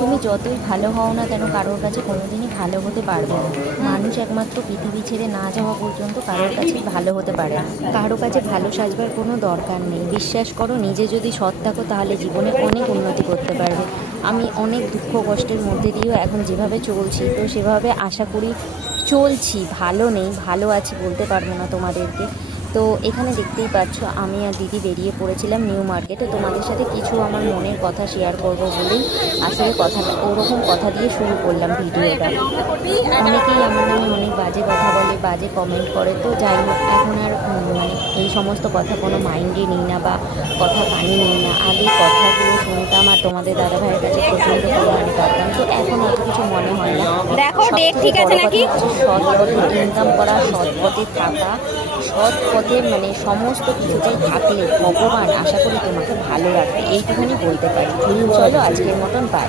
তুমি যতই ভালো হও না কেন কারোর কাছে কোনোদিনই ভালো হতে পারবে না। মানুষ একমাত্র পৃথিবী ছেড়ে না যাওয়া পর্যন্ত কারোর কাছে ভালো হতে পারে না। কারো কাছে ভালো সাজবার কোনো দরকার নেই। বিশ্বাস করো, নিজে যদি সৎ থাকো তাহলে জীবনে অনেক উন্নতি করতে পারবে। আমি অনেক দুঃখ কষ্টের মধ্যে দিয়েও এখন যেভাবে চলছি, তো সেভাবে আশা করি চলছি। ভালো নেই, ভালো আছি বলতে পারবো না তোমাদেরকে। তো এখানে দেখতেই পাচ্ছ আমি আর দিদি বেরিয়ে পড়েছিলাম নিউ মার্কেটে। তোমাদের সাথে কিছু আমার মনের কথা শেয়ার করব বলেই আসলে কথাটা ওরকম কথা দিয়ে শুরু করলাম ভিডিওটা। অনেকেই আমার নামে অনেক বাজে কথা বলে, বাজে কমেন্ট করে। তো যাই হোক, এখন আর মানে এই সমস্ত কথা কোনো মাইন্ডে নিই না বা কথা কানে নিই না। আগে কথাগুলো শুনতাম আর তোমাদের দাদাভাইয়ের কাছে প্রচণ্ড পরিমাণে কাটতাম, তো এখন অত কিছু মনে হয় না। দেখো সব ডেট থেকে ঠিক আছে বড় কথা নাকি? হচ্ছে সৎ পথে ইনকাম করা, সৎ পথে থাকা। সৎ পথে মানে সমস্ত কিছুতেই থাকলে ভগবান আশা করি তোমাকে ভালো রাখবে, এইটুকুনি বলতে পারি। চলো আজকের মতন বাই।